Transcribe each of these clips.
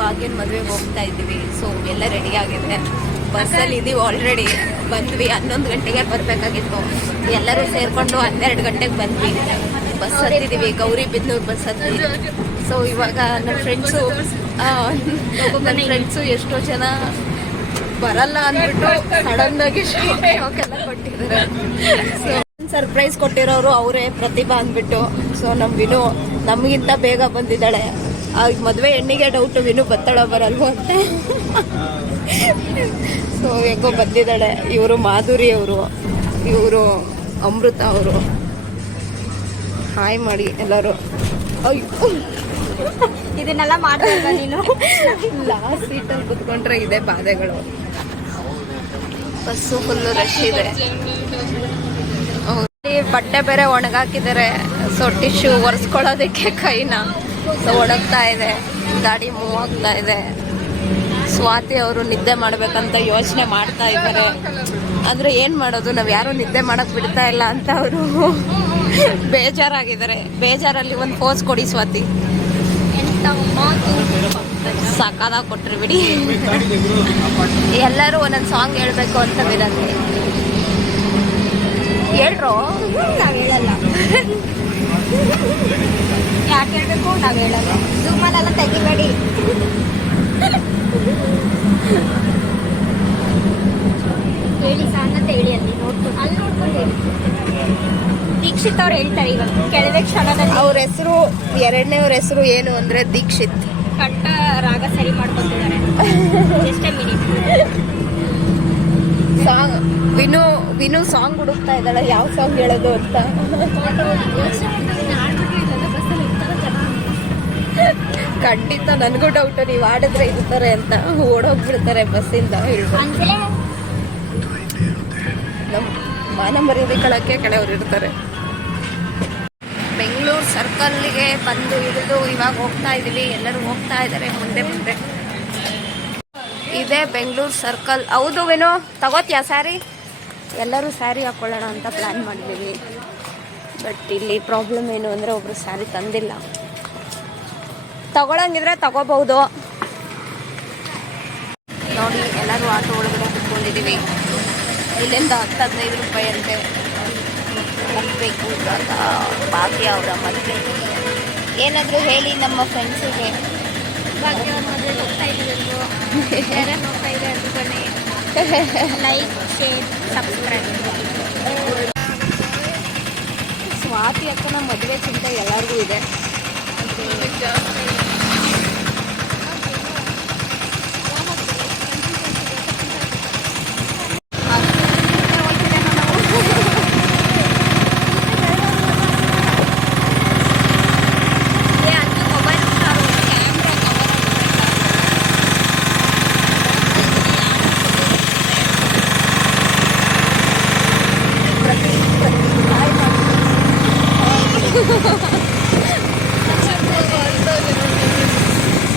ಭಾಗ್ಯನ ಮದುವೆಗೆ ಹೋಗ್ತಾ ಇದ್ದೀವಿ. ಸೊ ಎಲ್ಲ ರೆಡಿ ಆಗಿದೆ, ಬಸ್ಸಲ್ಲಿ ಇದ್ದೀವಿ ಆಲ್ರೆಡಿ. ಬಂದ್ವಿ 11 ಗಂಟೆಗೆ ಬರಬೇಕಾಗಿತ್ತು, ಎಲ್ಲರೂ ಸೇರಿಕೊಂಡು 12 ಗಂಟೆಗೆ ಬಂದ್ವಿ. ಬಸ್ ಹತ್ತಿದ್ದೀವಿ, ಗೌರಿಬಿದನೂರು ಬಸ್ ಹತ್ತಿ. ಸೊ ಇವಾಗ ನನ್ನ ಫ್ರೆಂಡ್ಸು ಎಷ್ಟೋ ಜನ ಬರಲ್ಲ ಅಂದ್ಬಿಟ್ಟು ಸಡನ್ನಾಗಿ ಶಾಕೆಲ್ಲ ಕೊಟ್ಟಿದ್ದಾರೆ. ಸೊ ಸರ್ಪ್ರೈಸ್ ಕೊಟ್ಟಿರೋರು ಅವರೇ, ಪ್ರತಿಭಾ ಅಂದ್ಬಿಟ್ಟು. ಸೊ ನಮ್ಮ ವಿನು ನಮಗಿಂತ ಬೇಗ ಬಂದಿದ್ದಾಳೆ. ಆಗ ಮದುವೆ ಹೆಣ್ಣಿಗೆ ಡೌಟು, ವಿನು ಬತ್ತಳ ಬರಲ್ವೋ ಅಂತ. ಸೊ ಹೇಗೋ ಬಂದಿದ್ದಾಳೆ. ಇವರು ಮಾಧುರಿ ಅವರು, ಇವರು ಅಮೃತ ಅವರು. ಹಾಯ್ ಮಾಡಿ ಎಲ್ಲರೂ. ಅಯ್ಯೋ ಇದನ್ನೆಲ್ಲ ಮಾಡ್ತಾ ನೀನು. ಲಾಸ್ಟ್ ಸೀಟಲ್ಲಿ ಕುತ್ಕೊಂಡ್ರೆ ಇದೆ ಬಾಧೆಗಳು. ಬಸ್ಸು ಫುಲ್ಲು ರಶ್ ಇದೆ. ಬಟ್ಟೆ ಬೇರೆ ಒಣಗಾಕಿದ್ದಾರೆ. ಸೊ ಟಿಶ್ಯೂ ಒರೆಸ್ಕೊಳ್ಳೋದಕ್ಕೆ ಕೈನ ಸೊ ಒಣಗ್ತಾ ಇದೆ. ಗಾಡಿ ಮೂವ್ ಆಗ್ತಾ ಇದೆ. ಸ್ವಾತಿ ಅವರು ನಿದ್ದೆ ಮಾಡ್ಬೇಕಂತ ಯೋಚನೆ ಮಾಡ್ತಾ ಇದ್ದಾರೆ. ಅಂದ್ರೆ ಏನ್ ಮಾಡೋದು, ನಾವ್ ಯಾರು ನಿದ್ದೆ ಮಾಡಕ್ ಬಿಡ್ತಾ ಇಲ್ಲ ಅಂತ ಅವರು ಬೇಜಾರಾಗಿದ್ದಾರೆ. ಬೇಜಾರಲ್ಲಿ ಒಂದು ಪೋಸ್ ಕೊಡಿ ಸ್ವಾತಿ. ಸಾಕಾದಾಗ ಕೊಟ್ರಿ ಬಿಡಿ. ಎಲ್ಲರೂ ಒಂದೊಂದು ಸಾಂಗ್ ಹೇಳ್ಬೇಕು ಅಂತ ವಿನಂತಿ. ಹೇಳ್ರು, ನಾವ್ ಹೇಳಲ್ಲ. ಯಾಕೆ ಹೇಳ್ಬೇಕು, ನಾವ್ ಹೇಳಲ್ಲ. ಜೂಮಲ್ಲೆಲ್ಲ ತೆಗಿಬೇಡಿ. ಹೇಳಿ ಸಾಂಗ್ ಅಂತ ಹೇಳಿ, ಅಲ್ಲಿ ನೋಡ್ಕೊಂಡು ಹೇಳಿ. ದೀಕ್ಷಿತ್ ಅವ್ರು ಹೇಳ್ತಾರೆ ಇವಾಗ ಕೆಳವೆ ಕ್ಷಣದಲ್ಲಿ. ಅವ್ರ ಹೆಸರು, ಎರಡನೇವ್ರ ಹೆಸರು ಏನು ಅಂದ್ರೆ ದೀಕ್ಷಿತ್. ಕಟ್ಟ ರಾಗ ಸರಿ ಮಾಡ್ಕೊತಿದ್ದಾರೆ. Just a minute. ಸಾಂಗ್ ವಿನು ಸಾಂಗ್ ಹುಡುಕ್ತಾ ಇದ್ದಾಳೆ, ಯಾವ ಸಾಂಗ್ ಹೇಳೋದು ಅಂತ. ಖಂಡಿತ ನನಗೂ ಡೌಟ್, ನೀವು ಆಡಿದ್ರೆ ಇರ್ತಾರೆ ಅಂತ. ಓಡೋಗ್ಬಿಡ್ತಾರೆ ಬಸ್ಸಿಂದ. ನಮ್ಮ ಮಾನ ಮರ್ಯಾದೆ ಕಳಕ್ಕೆ ಕೆಳವ್ರು ಇರ್ತಾರೆ. ಬೆಂಗಳೂರು ಸರ್ಕಲ್ಗೆ ಬಂದು ಹಿಡಿದು ಇವಾಗ ಹೋಗ್ತಾ ಇದ್ದೀವಿ. ಎಲ್ಲರೂ ಹೋಗ್ತಾ ಇದ್ದಾರೆ ಮುಂದೆ ಮುಂದೆ. ಇದೇ ಬೆಂಗಳೂರು ಸರ್ಕಲ್. ಹೌದು ವಿನು, ತಗೋತ್ಯಾ ಸ್ಯಾರಿ? ಎಲ್ಲರೂ ಸ್ಯಾರಿ ಹಾಕ್ಕೊಳ್ಳೋಣ ಅಂತ ಪ್ಲ್ಯಾನ್ ಮಾಡಿದ್ದೀವಿ. ಬಟ್ ಇಲ್ಲಿ ಪ್ರಾಬ್ಲಮ್ ಏನು ಅಂದರೆ ಒಬ್ಬರು ಸ್ಯಾರಿ ತಂದಿಲ್ಲ. ತಗೊಳಂಗಿದ್ರೆ ತಗೋಬಹುದು. ನೋಡಿ ಎಲ್ಲರೂ ಆಟೋ ಒಳಗಡೆ ಕುತ್ಕೊಂಡಿದ್ದೀವಿ. ಇಲ್ಲಿಂದ 10-15 ರೂಪಾಯಿ ಅಂತೆ ಹೋಗಬೇಕು. ಇವಾಗ ಭಾಗ್ಯ ಅವರ ಮದುವೆ. ಏನಾದರೂ ಹೇಳಿ ನಮ್ಮ ಫ್ರೆಂಡ್ಸಿಗೆ. ಭಾಗ್ಯ ಅವ್ರ ಮದುವೆ ಹೋಗ್ತಾ ಇದ್ದೀವಿ. ಯಾರ್ಯಾರು ಹೋಗ್ತಾ ಇದೆ ಅಂದ್ಕೊಂಡೆ ಲೈಕ್, ಶೇರ್, ಸಬ್ಸ್ಕ್ರೈಬ್. ಸ್ವಾತಿ ಅಕ್ಕನ ಮದುವೆ ಚಿಂತೆ ಎಲ್ಲರಿಗೂ ಇದೆ.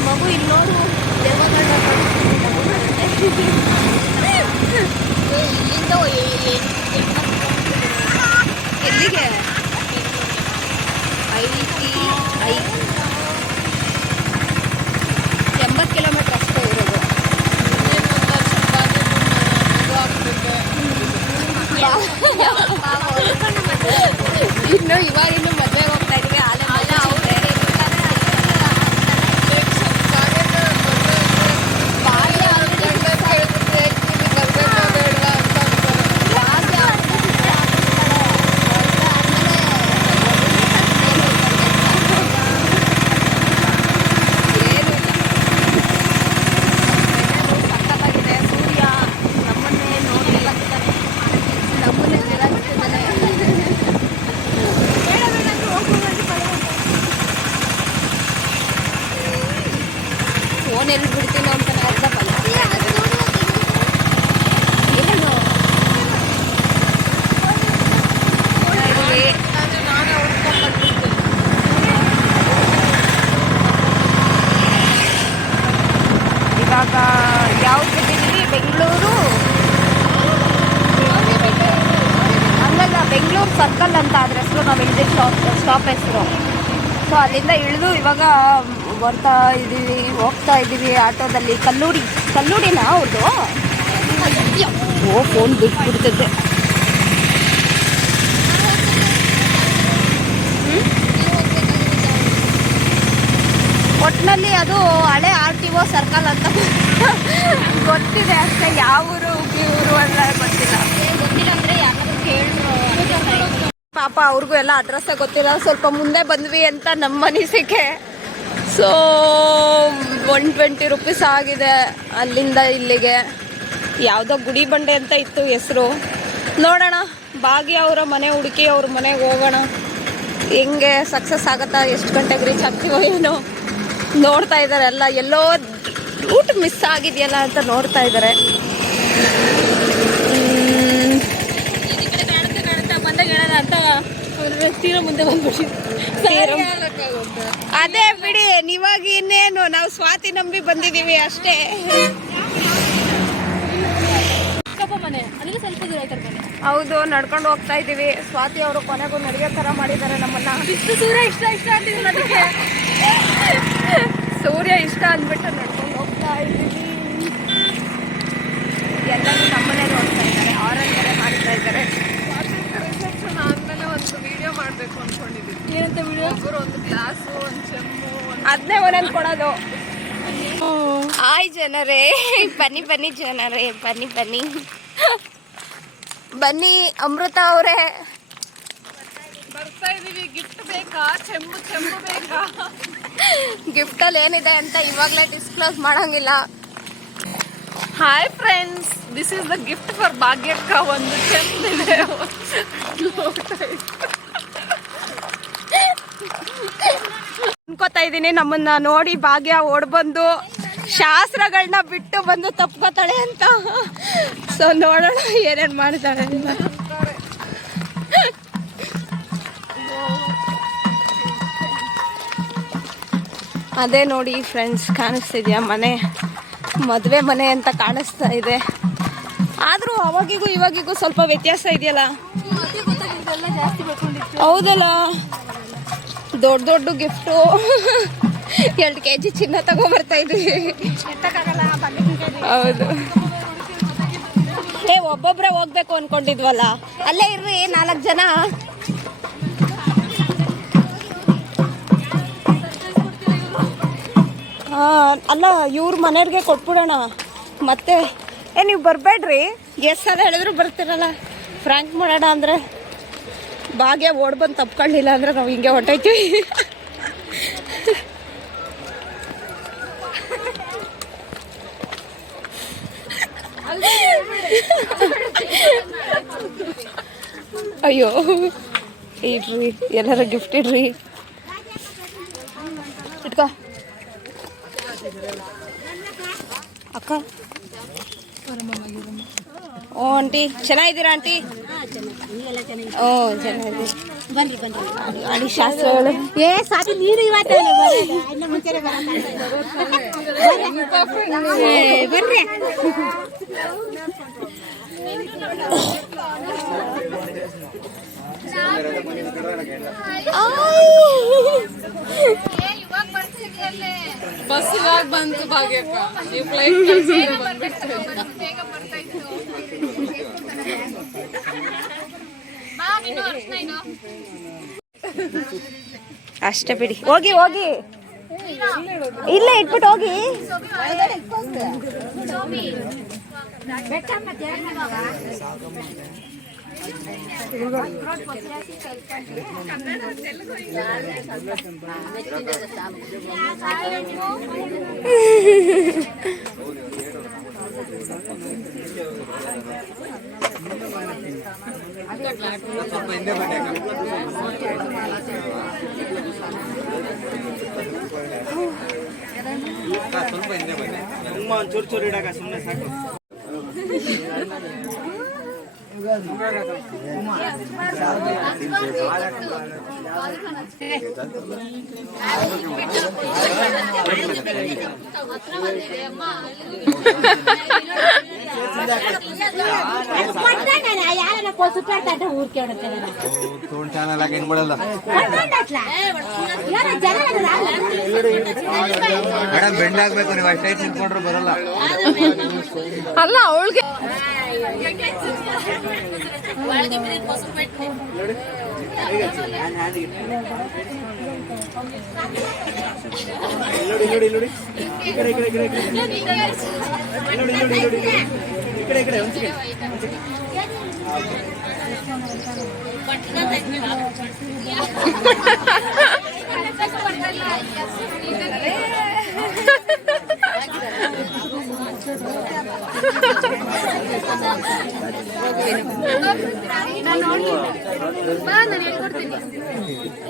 ಮಗು ಇಲ್ಲಿ ನೋಡು, ಇಲ್ಲಿಂದ ಎಲ್ಲಿಗೆ? 80 ಕಿಲೋಮೀಟರ್ ಅಷ್ಟೇ ಇರೋದು. ಇನ್ನು ಇವಾಗಿನ್ನು ಮದುವೆ ಹೋಗ್ತಾ ಇದ್ದೀವಿ. ಫೋನ್ ಎಲ್ಲಿ ಬಿಡ್ತೀನೋ ಅಂತ ಅರ್ಧ ಬಲ್ಲ. ಇವಾಗ ಯಾವ್ದು ಬಿಟ್ಟಿದ್ದೀವಿ? ಬೆಂಗಳೂರು ಹಂಗಲ್ಲ, ಬೆಂಗಳೂರು ಸರ್ಕಲ್ ಅಂತ ಅದ್ರ ಹೆಸರು. ನಾವು ಇಳಿದ ಸ್ಟಾಪ್ ಹೆಸರು. ಸೊ ಅಲ್ಲಿಂದ ಇಳಿದು ಇವಾಗ ಬರ್ತಾ ಇದ್ದೀವಿ, ಹೋಗ್ತಾ ಇದ್ದೀವಿ ಆಟೋದಲ್ಲಿ. ಕಲ್ಲೂಡಿನಾ ಅವ್ರದ್ದು? ಓ, ಫೋನ್ ಬಿಟ್ಬಿಡ್ತಿದ್ದೆ. ಒಟ್ಟಿನಲ್ಲಿ ಅದು ಹಳೆ RTO ಸರ್ಕಲ್ ಅಂತ ಗೊತ್ತಿದೆ ಅಷ್ಟೇ. ಯಾವ ಊರು ಎಲ್ಲ ಗೊತ್ತಿಲ್ಲ. ಅಂದರೆ ಯಾರಾದ್ರೂ ಕೇಳಿದ್ರು ಪಾಪ ಅವ್ರಿಗೂ ಎಲ್ಲ ಅಡ್ರೆಸ್ ಗೊತ್ತಿಲ್ಲ. ಸ್ವಲ್ಪ ಮುಂದೆ ಬಂದ್ವಿ ಅಂತ ನಮ್ಮ ಅನಿಸಿಕೆ. ಸೊ 120 ರೂಪೀಸ್ ಆಗಿದೆ ಅಲ್ಲಿಂದ ಇಲ್ಲಿಗೆ. ಯಾವುದೋ ಗುಡಿ ಬಂಡೆ ಅಂತ ಇತ್ತು ಹೆಸರು. ನೋಡೋಣ, ಭಾಗ್ಯ ಅವರ ಮನೆ ಹುಡುಕಿ ಅವ್ರ ಮನೆಗೆ ಹೋಗೋಣ. ಹೆಂಗೆ ಸಕ್ಸಸ್ ಆಗುತ್ತಾ, ಎಷ್ಟು ಗಂಟೆಗೆ ರೀಚ್ ಆಗ್ತೀವೋ ಏನೋ. ನೋಡ್ತಾ ಇದ್ದಾರೆ ಎಲ್ಲ, ಎಲ್ಲೋ ರೂಟ್ ಮಿಸ್ ಆಗಿದೆಯಲ್ಲ ಅಂತ ನೋಡ್ತಾ ಇದ್ದಾರೆ. ಮುಂದೆ ಬಂದ್ಬಿಟ್ಟು ಅದೇ ಬಿಡಿ, ನೀವಾಗ ಇನ್ನೇನು, ನಾವು ಸ್ವಾತಿ ನಂಬಿ ಬಂದಿದ್ದೀವಿ ಅಷ್ಟೇ. ಮನೆ ಅಲ್ಲಿಗೆ ಸ್ವಲ್ಪ ದೂರ ಆಯ್ತಾರೆ ಮನೆ. ಹೌದು, ನಡ್ಕೊಂಡು ಹೋಗ್ತಾ ಇದ್ದೀವಿ. ಸ್ವಾತಿ ಅವರು ಕೊನೆಗೂ ನಡೆಯೋ ಥರ ಮಾಡಿದ್ದಾರೆ ನಮ್ಮನ್ನ. ಸೂರ್ಯ ಇಷ್ಟ ಅಂತಿದ್ರು ಅದಕ್ಕೆ. ಸೂರ್ಯ ಇಷ್ಟ ಅಂದ್ಬಿಟ್ಟು ನಡ್ಕೊಂಡು ಹೋಗ್ತಾ ಇದ್ದೀವಿ. ಎಲ್ಲರೂ ನಮ್ಮನ್ನೇ ನೋಡ್ತಾ ಇದ್ದಾರೆ, ಆರಲ್ ಬೇರೆ ಮಾಡ್ತಾ ಇದ್ದಾರೆ. ರಿಸೆಪ್ಷನ್ ಆದ್ಮೇಲೆ ಒಂದು ವಿಡಿಯೋ ಮಾಡಬೇಕು ಅನ್ಕೊಂಡಿದ್ದೀವಿ. ಏನಂತ ವಿಡಿಯೋ? ಒಂದು ಗ್ಲಾಸು, ಒಂದು ಚೆಂಬು, ಅದನ್ನೇ ಒಂದೊಂದು ಕೊಡೋದು. ಹಾಯ್ ಜನರೇ, ಬನ್ನಿ ಜನರೇ, ಬನ್ನಿ ಅಮೃತ ಅವರೇ, ಬರ್ತಾ ಇದೀವಿ. ಗಿಫ್ಟ್ ಬೇಕಾ? ಚೆಂಬು ಬೇಕಾ? ಗಿಫ್ಟಲ್ಲಿ ಏನಿದೆ ಅಂತ ಇವಾಗಲೇ ಡಿಸ್ಕ್ಲೋಸ್ ಮಾಡಂಗಿಲ್ಲ. Hi friends, this is the gift for ಭಾಗ್ಯಕ್ಕ. ಒಂದು ಚೆಂಬಿದೆ. ಅನ್ಕೋತಾ ಇದ್ದೀನಿ ನಮ್ಮನ್ನ ನೋಡಿ ಭಾಗ್ಯ ಓಡ್ಬಂದು ಶಾಸ್ತ್ರಗಳನ್ನ ಬಿಟ್ಟು ಬಂದು ತಪ್ಕೋತಾಳೆ ಅಂತ. ಸೊ ನೋಡೋಣ ಏನೇನು ಮಾಡ್ತಾಳೆ ಅಂತ. ಅದೇ ನೋಡಿ ಫ್ರೆಂಡ್ಸ್, ಕಾಣಿಸ್ತಿದ್ಯಾ ಮನೆ? ಮದುವೆ ಮನೆ ಅಂತ ಕಾಣಿಸ್ತಾ ಇದೆ. ಆದರೂ ಅವಾಗಿಗೂ ಇವಾಗಿಗೂ ಸ್ವಲ್ಪ ವ್ಯತ್ಯಾಸ ಇದೆಯಲ್ಲ. ಹೌದಲ್ಲ, ದೊಡ್ಡ ಗಿಫ್ಟು. 2 kg ಚಿನ್ನ ತಗೊಂಡ್ಬರ್ತಾ ಇದ್ವಿ. ಹೌದು, ಒಬ್ಬೊಬ್ರೆ ಹೋಗ್ಬೇಕು ಅನ್ಕೊಂಡಿದ್ವಲ್ಲ. ಅಲ್ಲೇ ಇರ್ರಿ 4 ಜನ. ಅಲ್ಲ, ಇವ್ರ ಮನೆಯವ್ರಿಗೆ ಕೊಟ್ಬಿಡೋಣ ಮತ್ತೆ. ನೀವು ಬರಬೇಡ್ರಿ, ಎಷ್ಟು ಸಲ ಹೇಳಿದ್ರು ಬರ್ತಿರಲ್ಲ. ಫ್ರ್ಯಾಂಕ್ ಮಾಡೋಣ ಅಂದರೆ ಭಾಗ್ಯ ಓಡ್ಬಂದು ತಪ್ಕೊಳ್ಳಿಲ್ಲ ಅಂದರೆ ನಾವು ಹಿಂಗೆ ಹೊಟ್ಟೈತೀವಿ. ಅಯ್ಯೋ, ಇಡ್ರಿ, ಎಲ್ಲರ ಗಿಫ್ಟ್ ಇಡ್ರಿ. ಇಟ್ಕೋ ಅಕ್ಕ. ಓ ಆಂಟಿ, ಚೆನ್ನಾಗಿದ್ದೀರಾ ಆಂಟಿ? ಓ ಚೆನ್ನಾಗಿದೆ. ಬನ್ನಿ ಅಡಿ ಶಾಸ್ತ್ರಗಳು. ಸಾಕು, ನೀರು ಇವತ್ತು ಬರ್ರಿ. ಬಸ್ ಇವಾಗ ಬಂತು ಭಾಗ್ಯಕ್ಕ. ನೀವು ಫ್ಲೈಟ್ ಅಷ್ಟೇ ಬಿಡಿ. ಹೋಗಿ ಇಲ್ಲೇ ಇಟ್ಬಿಟ್ಟು ಹೋಗಿ. ಸ್ವಲ್ಪ ಹಿಂದೆ ಬನ್ನಿ. ತುಂಬ ಒಂದು ಚೂರು ಇಡಾಕ ಸುಮ್ಮನೆ ಸಾಕು. ಊರ್ ಮೇಡಮ್ ಬೆಂಡ್ ಆಗ್ಬೇಕು, ನೀವು ಅಷ್ಟೇ ನಿಂತ್ಕೊಂಡ್ರು ಬರಲ್ಲ. ಅಲ್ಲ ಅವಳಿಗೆ ನೋಡಿ ನೋಡಿ ನೋಡಿ, ಈ ಕಡೆ ಈ ಕಡೆ ಈ ಕಡೆ ನೋಡಿ ನೋಡಿ ನೋಡಿ, ಈ ಕಡೆ ಈ ಕಡೆ ಒಂದು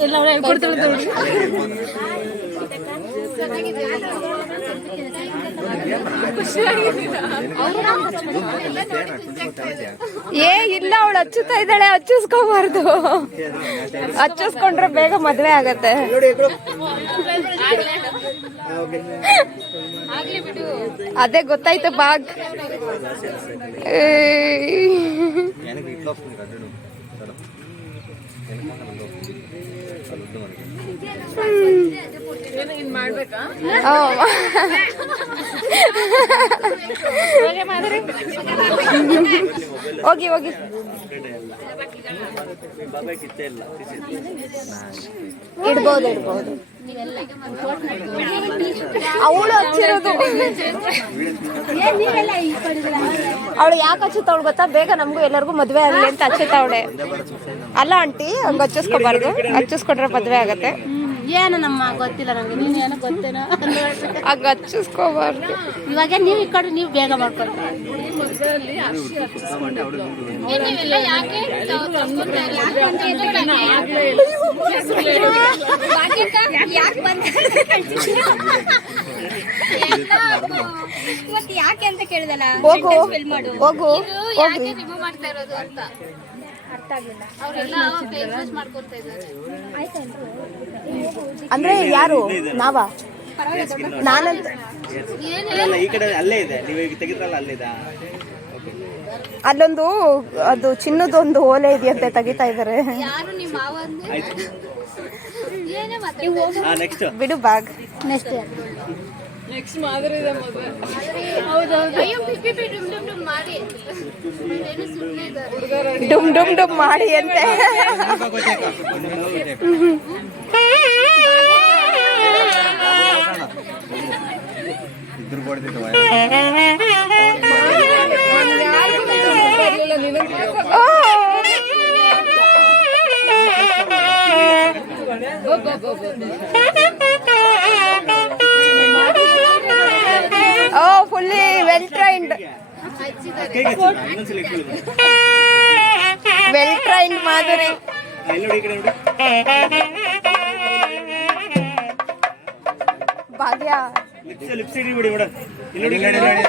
ಎಲ್ಲ ಹೇಳ್ಕೊಡ್ತಾಳೆ. ಏ ಇಲ್ಲ, ಅವಳು ಹಚ್ಚುತ್ತಾ ಇದ್ದಾಳೆ, ಹಚ್ಚಿಸ್ಕೋಬಾರ್ದು. ಹಚ್ಚಿಸ್ಕೊಂಡ್ರೆ ಬೇಗ ಮದ್ವೆ ಆಗತ್ತೆ. ಅದೇ ಗೊತ್ತಾಯ್ತು ಬಾಗ್. ಮಾಡ್ಬೇಕಾ? ಹೋಗಿ ಹೋಗಿ. ಇಡ್ಬೋದು ಇಡ್ಬೋದು. ಅವಳು ಹಚ್ಚಿರೋದು. ಅವಳು ಯಾಕೆ ಹಚ್ಚುತ್ತವಳು ಗೊತ್ತಾ? ಬೇಗ ನಮಗೂ ಎಲ್ಲರಿಗೂ ಮದ್ವೆ ಆಗಲಿ ಅಂತ ಹಚ್ಚುತ್ತವಳೆ. ಅಲ್ಲ ಆಂಟಿ, ಹಂಗ ಹಚ್ಚಿಸ್ಕೋಬಾರ್ದು. ಹಚ್ಚಿಸ್ಕೊಂಡ್ರೆ ಮದ್ವೆ ಆಗತ್ತೆ. ಏನು ನಮ್ಮ ಗೊತ್ತಿಲ್ಲ ನಂಗೆ, ನೀನು ಏನೋ ಗೊತ್ತೇನೋ ಹಂಗ ಹಚ್ಚಿಸ್ಕೋಬಾರ್ದು. ಇವಾಗ ನೀವು ಈ ಕಡೆ ನೀವು ಬೇಗ ಮಾಡ್ಕೊಳ್ತೀವಿ. ಮತ್ತೆ ಯಾಕೆ ಅಂತ ಕೇಳಿದಲ್ಲ, ಹೋಗು ಹೋಗು ಹೋಗಿ. ಮಾಡ್ತಾ ಇರೋದು ಅಂತ ಅರ್ಥ ಆಗಿಲ್ಲ. ಅವರೆಲ್ಲ ಯೂಸ್ ಮಾಡ್ಕೊಳ್ತಾ ಇದ್ದಾರೆ. ಅಂದ್ರೆ ಯಾರು? ನಾವಾ? ನಾನಂತ ಈ ಕಡೆ ಅಲ್ಲೇ ಇದೆ, ನೀವು ಈಗ ತೆಗಿದ್ರಲ್ಲ ಅಲ್ಲೇ ಇದೆ. ಅಲ್ಲೊಂದು ಅದು ಚಿನ್ನದೊಂದು ಓಲೆ ಇದೆಯಂತೆ, ತೆಗಿತಾ ಇದಾರೆ. ಯಾರು ನಿಮ್ಮ ಮಾವ ಅಂದ್ರೆ ಏನೇ ನೆಕ್ಸ್ಟ್ ಬಿಡು ಬಾಗ್. ನೆಕ್ಸ್ಟ್ ಮಾದರಿ ಇದೆ ಮದುವೆ. ಹೌದೌದು. ಅಯ್ಯೋ ಪಿಪಿ ಡುಮ್ ಡುಮ್ ಡುಮ್ ಮಾಡಿ ಏನು ಸುಮ್ಮನೆ ಇದ್ದಾರೆ. ಡುಮ್ ಡುಮ್ ಡುಮ್ ಮಾಡಿ ಅಂತೆ. ಇದ್ರು ಕೊಡ್ತಿತ್ತು. Oh fully well trained. Well trained Madhuri. Bhagya lips ಇಡಿ ಬಿಡಿ ಮೇಡಮ್. ಇಲ್ಲಿ ನೋಡಿ ನೋಡಿ ನೋಡಿ.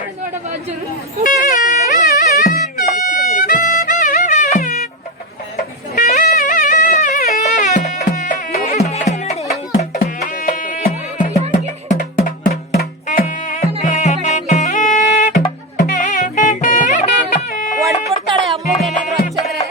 ಒಡ್ಬಿಡ್ತಾಳೆ ಅಮ್ಮಗೆ ಏನಾದ್ರು ಹಚ್ಚಿದ್ರೆ.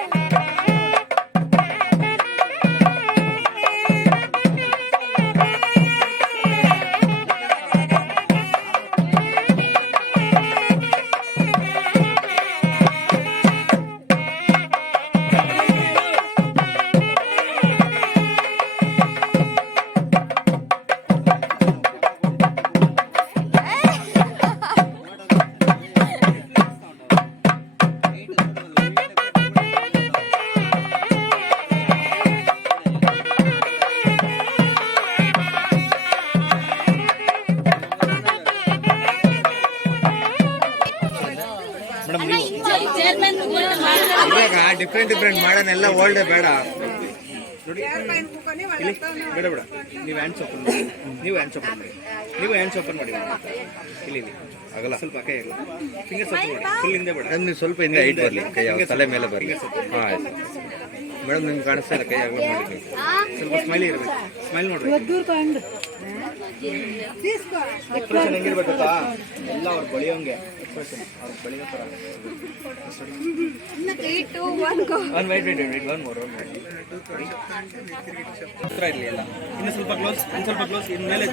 ಡಿಫ್ರೆಂಟ್ ಡಿಫ್ರೆಂಟ್ ಮಾಡೋಣ, ಎಲ್ಲ ಓಲ್ಡೇ ಬೇಡ. ನೋಡಿ ಇಲ್ಲಿ ಬೇಡ ಬೇಡ, ನೀವು ಹ್ಯಾಂಡ್ಸ್ ಓಪನ್ ಮಾಡಿ, ನೀವು ಹ್ಯಾಂಡ್ಸ್ ಓಪನ್ ಮಾಡಿ ಇಲ್ಲಿ ಇಲ್ಲಿ ಆಗಲ್ಲ, ಸ್ವಲ್ಪ ಕೈ ಆಗಲ್ಲ, ಫಿಂಗರ್ಸ್ ಓಪನ್ ಮಾಡಿ, ಫುಲ್ ಹಿಂದೆ ಬೇಡ, ನೀವು ಸ್ವಲ್ಪ ಹಿಂದೆ ಹೈಟ್ ಬರಲಿ, ಕೈ ತಲೆ ಮೇಲೆ ಬರಲಿ. ಹಾಂ ಆಯ್ತು ಮೇಡಮ್, ನಿಮ್ಗೆ ಕಾಣಿಸ್ತಾ ಇಲ್ಲ, ಕೈ ಆಗಲ್ಲ ಮಾಡಿ, ಸ್ವಲ್ಪ ಸ್ಮೈಲಿ ಇರಬೇಕು, ಸ್ಮೈಲ್ ನೋಡ್ರಿ. ಎಕ್ಸ್ಪ್ರೆಷನ್ ಹೆಂಗಿರ್ಬೇಕು ಗೊತ್ತಾ? ಎಲ್ಲ ಅವ್ರು ಬಳಿಯೋಂಗೆ ಎಕ್ಸ್ಪ್ರೆಷನ್, ಅವ್ರು ಬಳಿಯೋ ಥರ. ಹತ್ರ ಇರಲಿ ಎಲ್ಲ. ಇನ್ನು ಸ್ವಲ್ಪ ಕ್ಲೋಸ್, ಇನ್ಮೇಲೆ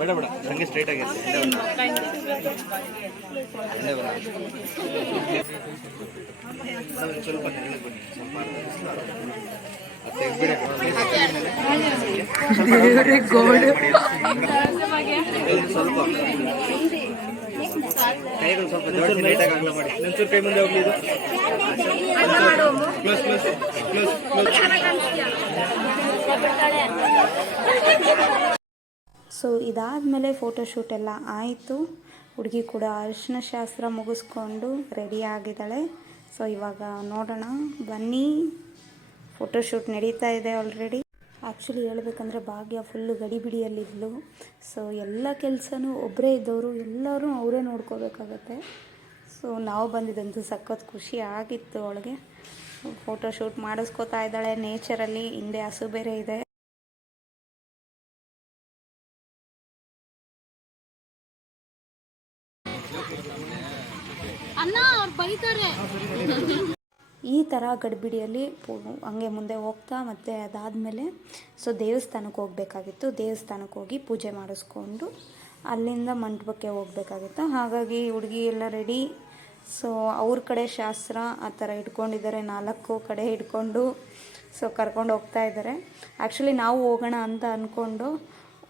ಬೇಡ ಬೇಡ, ಹಂಗೆ ಸ್ಟ್ರೈಟ್ ಆಗಿರುತ್ತೆ. ಸ್ವಲ್ಪ ನೆರಳಿಗೆ ಬನ್ನಿ, ಸ್ವಲ್ಪ ಕೈಗಳು ಸ್ವಲ್ಪ ಜೋಡಿಸಿ ನೀಟಾಗಿ ಅಗಲ ಮಾಡಿ. ಒಂಚೂರು ಕೈ ಮುಂದೆ ಹೋಗ್ಲಿ. Close close close close. So ಇದಾದಮೇಲೆ ಫೋಟೋಶೂಟ್ ಎಲ್ಲ ಆಯಿತು. ಹುಡುಗಿ ಕೂಡ ಅರಿಶಿನ ಶಾಸ್ತ್ರ ಮುಗಿಸ್ಕೊಂಡು ರೆಡಿ ಆಗಿದ್ದಾಳೆ. ಸೊ ಇವಾಗ ನೋಡೋಣ ಬನ್ನಿ. ಫೋಟೋಶೂಟ್ ನಡೀತಾ ಇದೆ ಆಲ್ರೆಡಿ. ಆ್ಯಕ್ಚುಲಿ ಹೇಳ್ಬೇಕಂದ್ರೆ ಭಾಗ್ಯ ಫುಲ್ಲು ಗಡಿಬಿಡಿಯಲ್ಲಿದ್ಲು. ಸೊ ಎಲ್ಲ ಕೆಲಸನೂ ಒಬ್ಬರೇ ಇದ್ದವರು, ಎಲ್ಲರೂ ಅವರೇ ನೋಡ್ಕೋಬೇಕಾಗತ್ತೆ. ಸೊ ನಾವು ಬಂದಿದ್ದಂತೂ ಸಖತ್ ಖುಷಿ ಆಗಿತ್ತು ಅವಳಿಗೆ. ಫೋಟೋಶೂಟ್ ಮಾಡಿಸ್ಕೋತಾ ಇದ್ದಾಳೆ ನೇಚರಲ್ಲಿ. ಹಿಂದೆ ಹಸು ಬೇರೆ ಇದೆ. ಈ ಥರ ಗಡಿಬಿಡಿಯಲ್ಲಿ ಹಂಗೆ ಮುಂದೆ ಹೋಗ್ತಾ ಮತ್ತು ಅದಾದಮೇಲೆ ಸೊ ದೇವಸ್ಥಾನಕ್ಕೆ ಹೋಗಬೇಕಾಗಿತ್ತು. ದೇವಸ್ಥಾನಕ್ಕೆ ಹೋಗಿ ಪೂಜೆ ಮಾಡಿಸ್ಕೊಂಡು ಅಲ್ಲಿಂದ ಮಂಟಪಕ್ಕೆ ಹೋಗಬೇಕಾಗಿತ್ತು. ಹಾಗಾಗಿ ಹುಡುಗಿ ಎಲ್ಲ ರೆಡಿ. ಸೊ ಅವ್ರ ಕಡೆ ಶಾಸ್ತ್ರ ಆ ಥರ ಇಟ್ಕೊಂಡಿದ್ದಾರೆ, 4 ಕಡೆ ಇಟ್ಕೊಂಡು ಸೊ ಕರ್ಕೊಂಡು ಹೋಗ್ತಾ ಇದ್ದಾರೆ. ಆ್ಯಕ್ಚುಲಿ ನಾವು ಹೋಗೋಣ ಅಂತ ಅಂದ್ಕೊಂಡು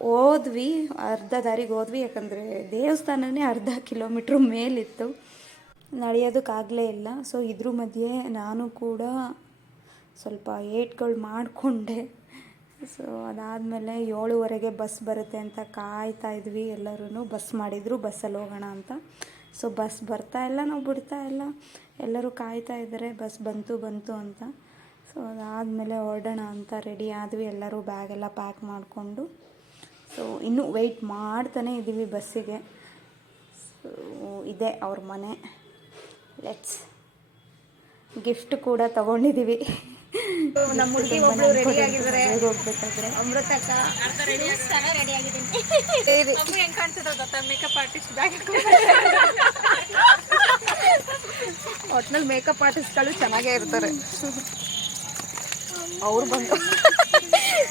ಹೋದ್ವಿ, ಅರ್ಧ ದಾರಿಗೆ ಹೋದ್ವಿ. ಯಾಕಂದರೆ ದೇವಸ್ಥಾನನೇ ಅರ್ಧ ಕಿಲೋಮೀಟ್ರ್ ಮೇಲಿತ್ತು, ನಡೆಯೋದಕ್ಕಾಗಲೇ ಇಲ್ಲ. ಸೊ ಇದ್ರ ಮಧ್ಯೆ ನಾನು ಕೂಡ ಸ್ವಲ್ಪ ಏಟ್ಗಳು ಮಾಡಿಕೊಂಡೆ. ಸೊ ಅದಾದಮೇಲೆ 7:15 ಬಸ್ ಬರುತ್ತೆ ಅಂತ ಕಾಯ್ತಾ ಇದ್ವಿ ಎಲ್ಲರೂ. ಬಸ್ ಮಾಡಿದರು, ಬಸ್ಸಲ್ಲಿ ಹೋಗೋಣ ಅಂತ. ಸೊ ಬಸ್ ಬರ್ತಾ ಇಲ್ಲ, ನಾವು ಬಿಡ್ತಾ ಇಲ್ಲ, ಎಲ್ಲರೂ ಕಾಯ್ತಾ ಇದ್ದಾರೆ ಬಸ್ ಬಂತು ಅಂತ. ಸೊ ಅದಾದಮೇಲೆ ಹೊರಡೋಣ ಅಂತ ರೆಡಿ ಆದ್ವಿ ಎಲ್ಲರೂ. ಬ್ಯಾಗೆಲ್ಲ ಪ್ಯಾಕ್ ಮಾಡಿಕೊಂಡು ಸೊ ಇನ್ನೂ ವೆಯ್ಟ್ ಮಾಡ್ತಾನೆ ಇದ್ದೀವಿ ಬಸ್ಸಿಗೆ. ಸೊ ಇದೆ ಅವ್ರ ಮನೆ. ಲೆಟ್ಸ್. ಗಿಫ್ಟ್ ಕೂಡ ತಗೊಂಡಿದ್ದೀವಿ. ನಮ್ಮ ಹುಡುಗಿ ಒಬ್ಳು ರೆಡಿ ಆಗಿದ್ದಾರೆ. ಹೋಗ್ಬೇಕಾದ್ರೆ ಅಮೃತಕ್ಕ ರೆಡಿ ಆಗಿದ್ದೀನಿ. ಹೆಂಗ್ ಕಾಣ್ತಿದ್ರು ಗೊತ್ತಾ? ಮೇಕಪ್ ಆರ್ಟಿಸ್ಟ್ ಬ್ಯಾಗ್ ಒಟ್ನಲ್ಲಿ ಮೇಕಪ್ ಆರ್ಟಿಸ್ಟ್ಗಳು ಚೆನ್ನಾಗೇ ಇರ್ತಾರೆ. ಅವ್ರು ಬಂದು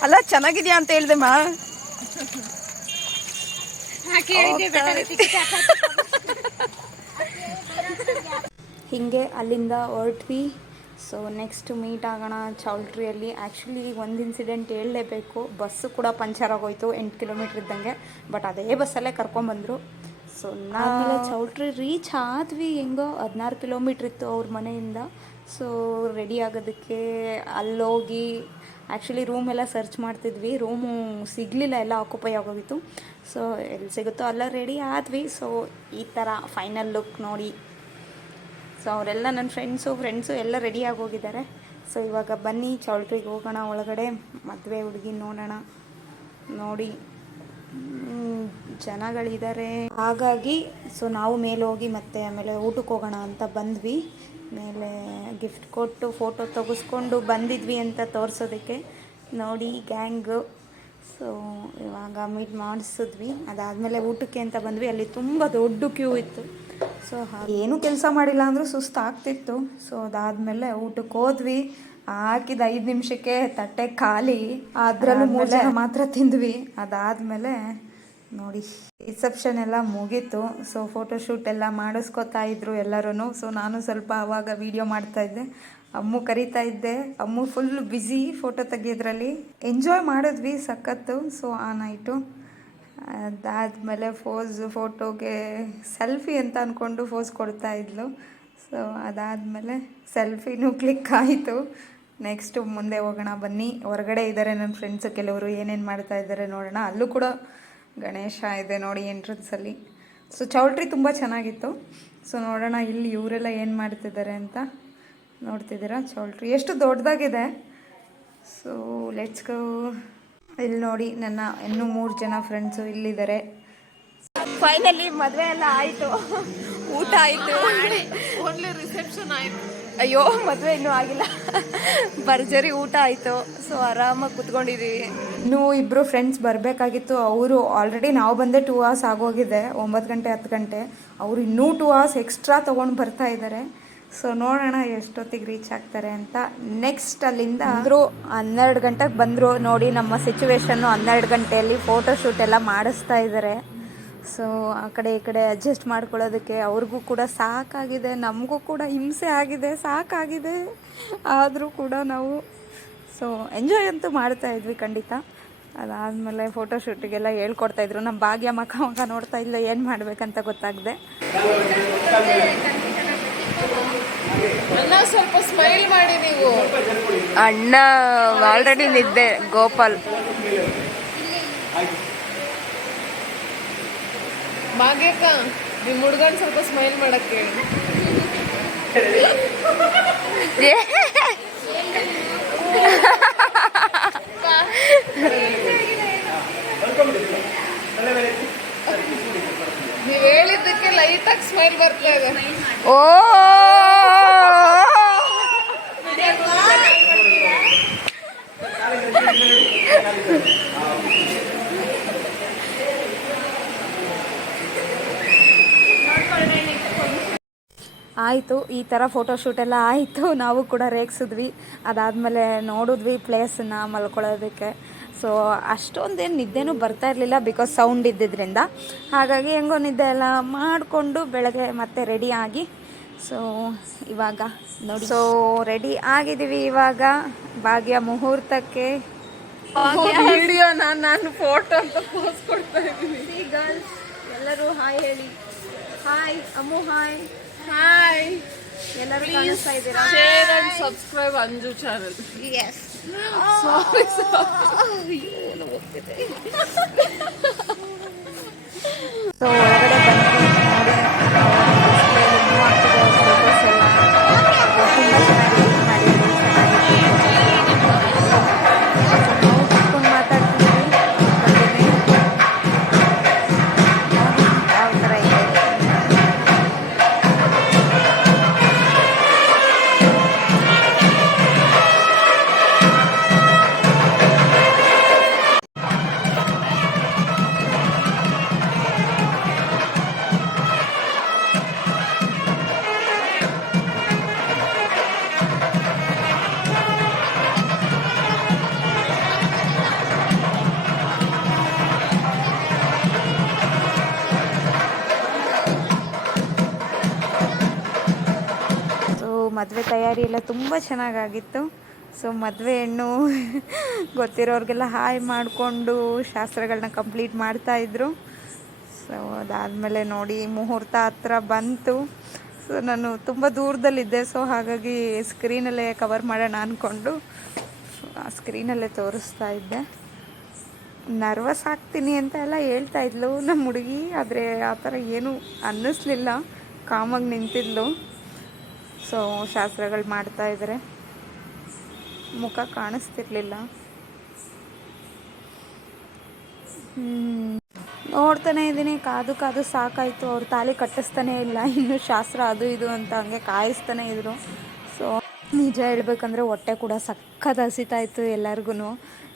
ಅಲ್ಲ ಚೆನ್ನಾಗಿದ್ಯಾ ಅಂತ ಹೇಳ್ದೆ ಮಾ. ಹೀಗೆ ಅಲ್ಲಿಂದ ಹೊರಟ್ವಿ. ಸೊ ನೆಕ್ಸ್ಟ್ ಮೀಟ್ ಆಗೋಣ ಚೌಲ್ಟ್ರಿಯಲ್ಲಿ. ಆ್ಯಕ್ಚುಲಿ ಒಂದು ಇನ್ಸಿಡೆಂಟ್ ಹೇಳಲೇಬೇಕು. ಬಸ್ಸು ಕೂಡ ಪಂಚರ್ ಆಗೋಯ್ತು 8 ಕಿಲೋಮೀಟ್ರ್ ಇದ್ದಂಗೆ. ಬಟ್ ಅದೇ ಬಸ್ಸಲ್ಲೇ ಕರ್ಕೊಂಬಂದರು. ಸೊ ಆಮೇಲೆ ಚೌಲ್ಟ್ರಿ ರೀಚ್ ಆದ್ವಿ. ಹೆಂಗೋ 16 ಕಿಲೋಮೀಟ್ರ್ ಇತ್ತು ಅವ್ರ ಮನೆಯಿಂದ. ಸೊ ರೆಡಿ ಆಗೋದಕ್ಕೆ ಅಲ್ಲೋಗಿ ಆ್ಯಕ್ಚುಲಿ ರೂಮ್ ಎಲ್ಲ ಸರ್ಚ್ ಮಾಡ್ತಿದ್ವಿ. ರೂಮು ಸಿಗಲಿಲ್ಲ, ಎಲ್ಲ ಆಕ್ಯುಪೈ ಆಗೋಗಿತ್ತು. ಸೊ ಎಲ್ಲಿ ಸಿಗುತ್ತೋ ಅಲ್ಲ ರೆಡಿ ಆದ್ವಿ. ಸೊ ಈ ಥರ ಫೈನಲ್ ಲುಕ್ ನೋಡಿ. ಸೊ ಅವರೆಲ್ಲ ನನ್ನ ಫ್ರೆಂಡ್ಸು ಎಲ್ಲ ರೆಡಿಯಾಗಿ ಹೋಗಿದ್ದಾರೆ. ಸೊ ಇವಾಗ ಬನ್ನಿ ಚೌಲ್ಟ್ರಿಗೆ ಹೋಗೋಣ ಒಳಗಡೆ. ಮದುವೆ ಹುಡುಗಿ ನೋಡೋಣ. ನೋಡಿ ಜನಗಳಿದ್ದಾರೆ. ಹಾಗಾಗಿ ಸೊ ನಾವು ಮೇಲೆ ಹೋಗಿ ಮತ್ತೆ ಆಮೇಲೆ ಊಟಕ್ಕೆ ಹೋಗೋಣ ಅಂತ ಬಂದ್ವಿ. ಮೇಲೆ ಗಿಫ್ಟ್ ಕೊಟ್ಟು ಫೋಟೋ ತೆಗೆಸ್ಕೊಂಡು ಬಂದಿದ್ವಿ ಅಂತ ತೋರಿಸೋದಕ್ಕೆ. ನೋಡಿ ಗ್ಯಾಂಗು. ಸೊ ಇವಾಗ ಮೀಟ್ ಮಾಡಿಸಿದ್ವಿ. ಅದಾದಮೇಲೆ ಊಟಕ್ಕೆ ಅಂತ ಬಂದ್ವಿ. ಅಲ್ಲಿ ತುಂಬ ದೊಡ್ಡ ಕ್ಯೂ ಇತ್ತು. ಸೊ ಏನೂ ಕೆಲಸ ಮಾಡಿಲ್ಲ ಅಂದರೂ ಸುಸ್ತಾಗ್ತಿತ್ತು. ಸೊ ಅದಾದಮೇಲೆ ಊಟಕ್ಕೆ ಹೋದ್ವಿ. ಹಾಕಿದ 5 ನಿಮಿಷಕ್ಕೆ ತಟ್ಟೆ ಖಾಲಿ. ಅದರಲ್ಲೂ 3 ಜನ ಮಾತ್ರ ತಿಂದ್ವಿ. ಅದಾದಮೇಲೆ ನೋಡಿ ರಿಸೆಪ್ಷನ್ ಎಲ್ಲ ಮುಗೀತು. ಸೊ ಫೋಟೋಶೂಟ್ ಎಲ್ಲ ಮಾಡಿಸ್ಕೊತಾ ಇದ್ರು ಎಲ್ಲರೂ. ಸೊ ನಾನು ಸ್ವಲ್ಪ ಆವಾಗ ವೀಡಿಯೋ ಮಾಡ್ತಾಯಿದ್ದೆ. ಅಮ್ಮು ಕರೀತಾ ಇದ್ದೆ. ಅಮ್ಮು ಫುಲ್ ಬ್ಯುಸಿ ಫೋಟೋ ತೆಗಿಯೋದ್ರಲ್ಲಿ. ಎಂಜಾಯ್ ಮಾಡಿದ್ವಿ ಸಖತ್ತು. ಸೊ ಆ ನೈಟು ಅದಾದಮೇಲೆ ಫೋಟೋಗೆ ಸೆಲ್ಫಿ ಅಂತ ಅಂದ್ಕೊಂಡು ಫೋಸ್ ಕೊಡ್ತಾ ಇದ್ಲು. ಸೊ ಅದಾದಮೇಲೆ ಸೆಲ್ಫಿನೂ ಕ್ಲಿಕ್ ಆಯಿತು. ನೆಕ್ಸ್ಟು ಮುಂದೆ ಹೋಗೋಣ ಬನ್ನಿ. ಹೊರಗಡೆ ಇದ್ದಾರೆ ನನ್ನ ಫ್ರೆಂಡ್ಸು ಕೆಲವರು. ಏನೇನು ಮಾಡ್ತಾ ಇದ್ದಾರೆ ನೋಡೋಣ. ಅಲ್ಲೂ ಕೂಡ ಗಣೇಶ ಇದೆ ನೋಡಿ ಎಂಟ್ರೆನ್ಸಲ್ಲಿ. ಸೊ ಚೌಲ್ಟ್ರಿ ತುಂಬ ಚೆನ್ನಾಗಿತ್ತು. ಸೊ ನೋಡೋಣ ಇಲ್ಲಿ ಇವರೆಲ್ಲ ಏನು ಮಾಡ್ತಿದ್ದಾರೆ ಅಂತ. ನೋಡ್ತಿದ್ದೀರಾ ಚೌಲ್ಟ್ರಿ ಎಷ್ಟು ದೊಡ್ಡದಾಗಿದೆ. So let's go. ಇಲ್ಲಿ ನೋಡಿ ನನ್ನ ಇನ್ನೂ 3 ಜನ ಫ್ರೆಂಡ್ಸು ಇಲ್ಲಿದ್ದಾರೆ. ಫೈನಲಿ ಮದುವೆ ಎಲ್ಲ ಆಯಿತು, ಊಟ ಆಯಿತು, ಓನ್ಲಿ ರಿಸೆಪ್ಷನ್ ಆಯ್ತು. ಅಯ್ಯೋ ಮದುವೆ ಇನ್ನೂ ಆಗಿಲ್ಲ. ಭರ್ಜರಿ ಊಟ ಆಯಿತು. ಸೊ ಆರಾಮಾಗಿ ಕುತ್ಕೊಂಡಿದ್ದೀವಿ. ಇನ್ನೂ ಇಬ್ಬರು ಫ್ರೆಂಡ್ಸ್ ಬರಬೇಕಾಗಿತ್ತು. ಅವರು ಆಲ್ರೆಡಿ ನಾವು ಬಂದೆ 2 hours ಆಗೋಗಿದೆ, 9 ಗಂಟೆ 10 ಗಂಟೆ. ಅವರು ಇನ್ನೂ 2 hours ಎಕ್ಸ್ಟ್ರಾ ತೊಗೊಂಡು ಬರ್ತಾ ಇದ್ದಾರೆ. ಸೊ ನೋಡೋಣ ಎಷ್ಟೊತ್ತಿಗೆ ರೀಚ್ ಆಗ್ತಾರೆ ಅಂತ. ನೆಕ್ಸ್ಟ್ ಅಲ್ಲಿಂದ ಅಂದರು 12 ಗಂಟೆಗೆ ಬಂದರು. ನೋಡಿ ನಮ್ಮ ಸಿಚುವೇಶನ್ನು 12 ಗಂಟೆಯಲ್ಲಿ ಫೋಟೋಶೂಟ್ ಎಲ್ಲ ಮಾಡಿಸ್ತಾ ಇದ್ದಾರೆ. ಸೊ ಆ ಕಡೆ ಈ ಕಡೆ ಅಡ್ಜಸ್ಟ್ ಮಾಡ್ಕೊಳ್ಳೋದಕ್ಕೆ ಅವ್ರಿಗೂ ಕೂಡ ಸಾಕಾಗಿದೆ, ನಮಗೂ ಕೂಡ ಹಿಂಸೆ ಆಗಿದೆ, ಸಾಕಾಗಿದೆ. ಆದರೂ ಕೂಡ ನಾವು ಸೊ ಎಂಜಾಯ್ ಅಂತೂ ಮಾಡ್ತಾ ಇದ್ವಿ ಖಂಡಿತ. ಅದಾದಮೇಲೆ ಫೋಟೋಶೂಟಿಗೆಲ್ಲ ಹೇಳ್ಕೊಡ್ತಾಯಿದ್ರು. ನಮ್ಮ ಭಾಗ್ಯ ಮಕ್ಕ ನೋಡ್ತಾ ಇಲ್ಲ, ಏನು ಮಾಡಬೇಕಂತ ಗೊತ್ತಾಗದೆ. ಅಣ್ಣ ಸ್ವಲ್ಪ ಸ್ಮೈಲ್ ಮಾಡಿ ನೀವು. ಅಣ್ಣ ಆಲ್ರೆಡಿ ನಿದ್ದೆ. ಗೋಪಾಲ್ ಭಾಗ್ಯಕ್ಕ ನಿಮ್ಮ ಹುಡುಗನ್ ಸ್ವಲ್ಪ ಸ್ಮೈಲ್ ಮಾಡಕ್ಕೆ ಹೇಳಿ. ನೀವ್ ಹೇಳಿದ್ದಕ್ಕೆ ಲೈಟಾಗಿ ಸ್ಮೈಲ್ ಬರ್ತಾ ಇದೆ. ಓ ಆಯಿತು, ಈ ಥರ ಫೋಟೋಶೂಟೆಲ್ಲ ಆಯಿತು. ನಾವು ಕೂಡ ರೇಗಿಸಿದ್ವಿ. ಅದಾದಮೇಲೆ ನೋಡಿದ್ವಿ ಪ್ಲೇಸನ್ನ ಮಲ್ಕೊಳ್ಳೋದಕ್ಕೆ. ಸೊ ಅಷ್ಟೊಂದೇನು ನಿದ್ದೆನೂ ಬರ್ತಾ ಇರಲಿಲ್ಲ, ಬಿಕಾಸ್ ಸೌಂಡ್ ಇದ್ದಿದ್ದರಿಂದ. ಹಾಗಾಗಿ ಹೆಂಗೋ ನಿದ್ದೆ ಎಲ್ಲ ಮಾಡಿಕೊಂಡು ಬೆಳಗ್ಗೆ ಮತ್ತೆ ರೆಡಿ ಆಗಿ ಸೊ ಇವಾಗ ನೋಡಿ ಸೊ ರೆಡಿ ಆಗಿದ್ದೀವಿ. ಇವಾಗ ಭಾಗ್ಯ ಮುಹೂರ್ತಕ್ಕೆ ವಿಡಿಯೋ ನಾನು ಫೋಟೋ ಅಂತ ಪೋಸ್ ಕೊಡ್ತಾ ಇದ್ದೀನಿ. ಗರ್ಲ್ಸ್ ಎಲ್ಲರೂ ಹಾಯ್ ಹೇಳಿ. ಹಾಯ್ ಅಮ್ಮು, ಹಾಯ್. ಹಾಯ್, ಎಲ್ಲರೂ ಕಾಣಿಸ್ತಾ ಇದ್ದೀರಾ? Share and subscribe Anju channel. Yes. Sorry so ಒಳಗಡೆ ಬಂದು ನೋಡಿ ರಿಮೂವ್ ಆಗ್ತಿದೆ ಫೋಟೋಸ್ ಎಲ್ಲ. ತುಂಬ ಚೆನ್ನಾಗಿ ಎಡಿಟ್ ಮಾಡಿದ್ರು, ಚೆನ್ನಾಗಿತ್ತು. ನಾವು ಕುತ್ಕೊಂಡು ಮಾತಾಡ್ತಿದ್ವಿ ಯಾವ ಥರ ಇದೆ. ಮದುವೆ ತಯಾರಿ ಎಲ್ಲ ತುಂಬ ಚೆನ್ನಾಗಾಗಿತ್ತು. ಸೊ ಮದುವೆ ಹೆಣ್ಣು ಗೊತ್ತಿರೋರಿಗೆಲ್ಲ ಹಾಯ್ ಮಾಡಿಕೊಂಡು ಶಾಸ್ತ್ರಗಳನ್ನ ಕಂಪ್ಲೀಟ್ ಮಾಡ್ತಾಯಿದ್ರು. ಸೊ ಅದಾದಮೇಲೆ ನೋಡಿ ಮುಹೂರ್ತ ಹತ್ರ ಬಂತು. ಸೊ ನಾನು ತುಂಬ ದೂರದಲ್ಲಿದ್ದೆ, ಸೊ ಹಾಗಾಗಿ ಸ್ಕ್ರೀನಲ್ಲೇ ಕವರ್ ಮಾಡೋಣ ಅಂದ್ಕೊಂಡು ಆ ಸ್ಕ್ರೀನಲ್ಲೇ ತೋರಿಸ್ತಾ ಇದ್ದೆ. ನರ್ವಸ್ ಆಗ್ತೀನಿ ಅಂತ ಎಲ್ಲ ಹೇಳ್ತಾ ಇದ್ಲು ನಮ್ಮ ಹುಡುಗಿ, ಆದರೆ ಆ ಥರ ಏನೂ ಅನ್ನಿಸ್ಲಿಲ್ಲ, ಕಾಮಾಗಿ ನಿಂತಿದ್ಲು. ಸೊ ಶಾಸ್ತ್ರಗಳು ಮಾಡ್ತಾಯಿದ್ದಾರೆ, ಮುಖ ಕಾಣಿಸ್ತಿರ್ಲಿಲ್ಲ. ನೋಡ್ತಾನೆ ಇದ್ದೀನಿ, ಕಾದು ಕಾದು ಸಾಕಾಯಿತು. ಅವ್ರು ತಾಳಿ ಕಟ್ಟಿಸ್ತಾನೆ ಇಲ್ಲ, ಇನ್ನೂ ಶಾಸ್ತ್ರ ಅದು ಇದು ಅಂತ ಹಂಗೆ ಕಾಯಿಸ್ತಾನೆ ಇದ್ರು. ಸೊ ನಿಜ ಹೇಳ್ಬೇಕಂದ್ರೆ ಹೊಟ್ಟೆ ಕೂಡ ಸಖತ್ ಹಸಿತಾಯಿತ್ತು ಎಲ್ಲರಿಗೂ.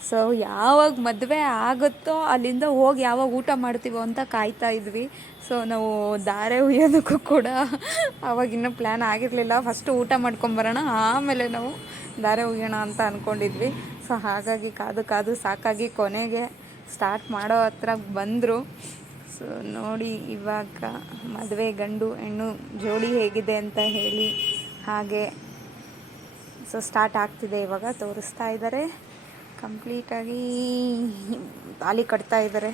ಸೊ ಯಾವಾಗ ಮದುವೆ ಆಗುತ್ತೋ ಅಲ್ಲಿಂದ ಹೋಗಿ ಯಾವಾಗ ಊಟ ಮಾಡ್ತೀವೋ ಅಂತ ಕಾಯ್ತಾ ಇದ್ವಿ. ಸೊ ನಾವು ಧಾರೆ ಉಯ್ಯೋದಕ್ಕೂ ಕೂಡ ಆವಾಗಿನ್ನೂ ಪ್ಲ್ಯಾನ್ ಆಗಿರಲಿಲ್ಲ. ಫಸ್ಟು ಊಟ ಮಾಡ್ಕೊಂಬರೋಣ, ಆಮೇಲೆ ನಾವು ಧಾರೆ ಉಯ್ಯೋಣ ಅಂತ ಅಂದ್ಕೊಂಡಿದ್ವಿ. ಸೊ ಹಾಗಾಗಿ ಕಾದು ಕಾದು ಸಾಕಾಗಿ ಕೊನೆಗೆ ಸ್ಟಾರ್ಟ್ ಮಾಡೋ ಹತ್ರ ಬಂದರು. ಸೊ ನೋಡಿ ಇವಾಗ ಮದುವೆ ಗಂಡು ಹೆಣ್ಣು ಜೋಡಿ ಹೇಗಿದೆ ಅಂತ ಹೇಳಿ ಹಾಗೆ ಸೊ ಸ್ಟಾರ್ಟ್ ಆಗ್ತಿದೆ. ಇವಾಗ ತೋರಿಸ್ತಾ ಇದ್ದಾರೆ, ಕಂಪ್ಲೀಟಾಗಿ ತಾಲಿ ಕಟ್ತಾ ಇದ್ದಾರೆ.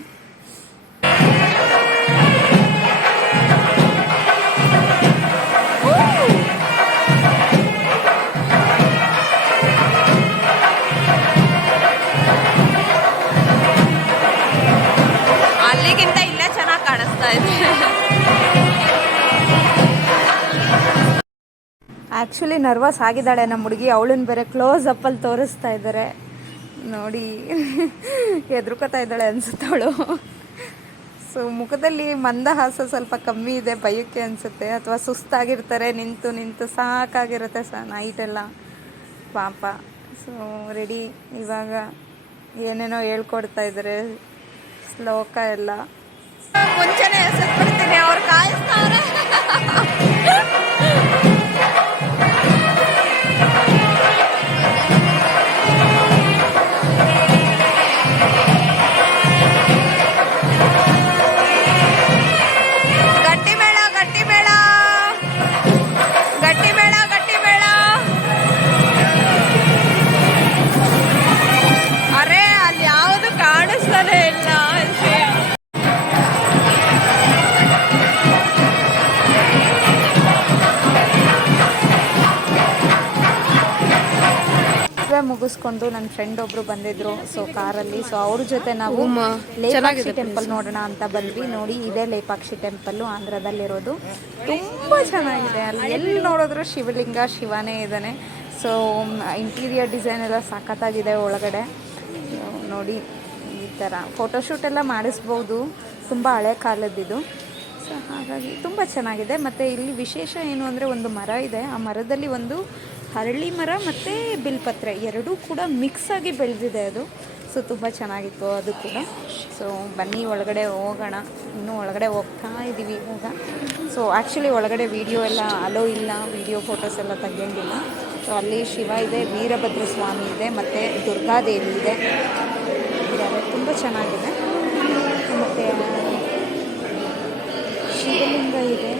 ಅಲ್ಲಿಗಿಂತ ಇಲ್ಲೇ ಚೆನ್ನಾಗಿ ಕಾಣಿಸ್ತಾ ಇದೆ. ಆ್ಯಕ್ಚುಲಿ ನರ್ವಸ್ ಆಗಿದ್ದಾಳೆ ನಮ್ಮ ಹುಡುಗಿ, ಅವಳನ್ನ ಬೇರೆ ಕ್ಲೋಸ್ ಅಪ್ಪಲ್ಲಿ ತೋರಿಸ್ತಾ ಇದ್ದಾರೆ ನೋಡಿ. ಹೆದರ್ಕೋತಾ ಇದ್ದಾಳೆ ಅನ್ಸುತ್ತವಳು. ಸೊ ಸೊ ಮುಖದಲ್ಲಿ ಮಂದಹಾಸ ಸ್ವಲ್ಪ ಕಮ್ಮಿ ಇದೆ, ಭಯಕ್ಕೆ ಅನಿಸುತ್ತೆ, ಅಥವಾ ಸುಸ್ತಾಗಿರ್ತಾರೆ, ನಿಂತು ನಿಂತು ಸಾಕಾಗಿರುತ್ತೆ ನೈಟೆಲ್ಲ ಪಾಪ. ಸೊ ರೆಡಿ, ಇವಾಗ ಏನೇನೋ ಹೇಳ್ಕೊಡ್ತಾ ಇದ್ದಾರೆ, ಶ್ಲೋಕ ಎಲ್ಲ. ಮುಂಚೆನೇ ಎಸೆದ್ಬಿಡ್ತೀನಿ, ಅವ್ರು ಕಾಯಿಸ್ತಾವ್ರೆ. ಗಟ್ಟಿ ಮೇಳ, ಗಟ್ಟಿ ಮೇಳ, ಗಟ್ಟಿ ಮೇಳ, ಗಟ್ಟಿ ಮೇಳ. ಅರೆ ಅಲ್ಲಿ ಯಾವುದು ಕಾಣಿಸ್ತಾನೆ ಇಲ್ಲ. ಮುಗಿಸ್ಕೊಂಡು ನನ್ನ ಫ್ರೆಂಡ್ ಒಬ್ರು ಬಂದಿದ್ರು, ಸೊ ಕಾರಲ್ಲಿ. ಸೊ ಅವ್ರ ಜೊತೆ ನಾವು ಲೇಪಾಕ್ಷಿ ಟೆಂಪಲ್ ನೋಡೋಣ ಅಂತ ಬಂದ್ವಿ. ನೋಡಿ, ಇದೇ ಲೇಪಾಕ್ಷಿ ಟೆಂಪಲ್ಲು, ಆಂಧ್ರದಲ್ಲಿರೋದು. ತುಂಬ ಚೆನ್ನಾಗಿದೆ. ಅಲ್ಲಿ ಎಲ್ಲಿ ನೋಡಿದ್ರು ಶಿವಲಿಂಗ, ಶಿವನೇ ಇದ್ದಾನೆ. ಸೊ ಇಂಟೀರಿಯರ್ ಡಿಸೈನ್ ಎಲ್ಲ ಸಖತ್ತಾಗಿದೆ ಒಳಗಡೆ. ನೋಡಿ, ಈ ಥರ ಫೋಟೋಶೂಟ್ ಎಲ್ಲ ಮಾಡಿಸ್ಬೋದು, ತುಂಬ ಹಳೆ ಕಾಲದ್ದಿದು. ಸೊ ಹಾಗಾಗಿ ತುಂಬ ಚೆನ್ನಾಗಿದೆ. ಮತ್ತು ಇಲ್ಲಿ ವಿಶೇಷ ಏನು ಅಂದರೆ, ಒಂದು ಮರ ಇದೆ, ಆ ಮರದಲ್ಲಿ ಒಂದು ಹರಳಿ ಮರ ಮತ್ತು ಬಿಲ್ಪತ್ರೆ ಎರಡೂ ಕೂಡ ಮಿಕ್ಸ್ ಆಗಿ ಬೆಳೆದಿದೆ ಅದು. ಸೊ ತುಂಬ ಚೆನ್ನಾಗಿತ್ತು ಅದು ಕೂಡ. ಸೊ ಬನ್ನಿ ಒಳಗಡೆ ಹೋಗೋಣ. ಇನ್ನೂ ಒಳಗಡೆ ಹೋಗ್ತಾ ಇದ್ದೀವಿ ಇವಾಗ. ಸೊ ಆ್ಯಕ್ಚುಲಿ ಒಳಗಡೆ ವೀಡಿಯೋ ಎಲ್ಲ ಅಲೋ ಇಲ್ಲ, ವೀಡಿಯೋ ಫೋಟೋಸ್ ಎಲ್ಲ ತೆಗಿಯೋಂಗಿಲ್ಲ. ಸೊ ಅಲ್ಲಿ ಶಿವ ಇದೆ, ವೀರಭದ್ರ ಸ್ವಾಮಿ ಇದೆ, ಮತ್ತು ದುರ್ಗಾದೇವಿ ಇದೆ. ತುಂಬ ಚೆನ್ನಾಗಿದೆ. ಮತ್ತು ಶಿವಲಿಂಗ ಇದೆ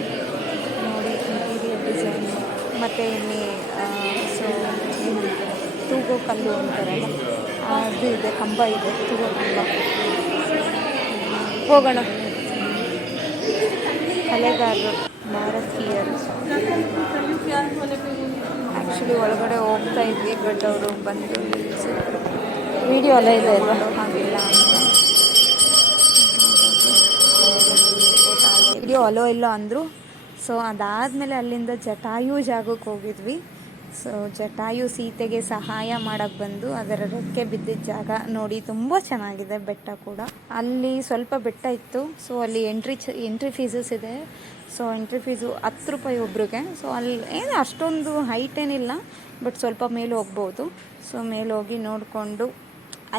ನೋಡಿ, ಇಂಟೀರಿಯರ್ ಡಿಸೈನ್. ಮತ್ತು ಇಲ್ಲಿ ಸೊ ತೂಗೋ ಕಲ್ಲು ಅಂತಾರಲ್ಲ, ಅದು ಇದೆ, ಕಂಬ ಇದೆ, ತೂಗೋ ಕಂಬ. ಹೋಗೋಣ. ಕಲೆಗಾರರು, ಭಾರತೀಯರು. ಆ್ಯಕ್ಚುಲಿ ಒಳಗಡೆ ಹೋಗ್ತಾ ಇದ್ವಿ, ಬಟ್ ಅವರು ಬಂದು ನಿಲ್ಲಿಸಿದ್ರು. ವಿಡಿಯೋ ಎಲ್ಲ ಇದೆ ಅಲ್ವಾ, ಹಾಗಿಲ್ಲ ಅಂತ. ವಿಡಿಯೋ ಅಲೋ ಇಲ್ಲ ಅಂದರು. ಸೊ ಅದಾದಮೇಲೆ ಅಲ್ಲಿಂದ ಜಟಾಯು ಜಾಗಕ್ಕೆ ಹೋಗಿದ್ವಿ. ಸೊ ಜಟಾಯು ಸೀತೆಗೆ ಸಹಾಯ ಮಾಡೋಕ್ಕೆ ಬಂದು ಅದರ ರೆಕ್ಕೆ ಬಿದ್ದಿದ್ದ ಜಾಗ ನೋಡಿ, ತುಂಬ ಚೆನ್ನಾಗಿದೆ. ಬೆಟ್ಟ ಕೂಡ ಅಲ್ಲಿ ಸ್ವಲ್ಪ ಬೆಟ್ಟ ಇತ್ತು. ಸೊ ಅಲ್ಲಿ ಎಂಟ್ರಿ ಫೀಸಸ್ ಇದೆ. ಸೊ ಎಂಟ್ರಿ ಫೀಸು 10 ರೂಪಾಯಿ ಒಬ್ರಿಗೆ. ಸೊ ಅಲ್ಲಿ ಏನು ಅಷ್ಟೊಂದು ಹೈಟ್ ಏನಿಲ್ಲ, ಬಟ್ ಸ್ವಲ್ಪ ಮೇಲೆ ಹೋಗ್ಬೋದು. ಸೊ ಮೇಲೆ ಹೋಗಿ ನೋಡಿಕೊಂಡು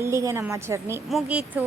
ಅಲ್ಲಿಗೆ ನಮ್ಮ ಜರ್ನಿ ಮುಗೀತು.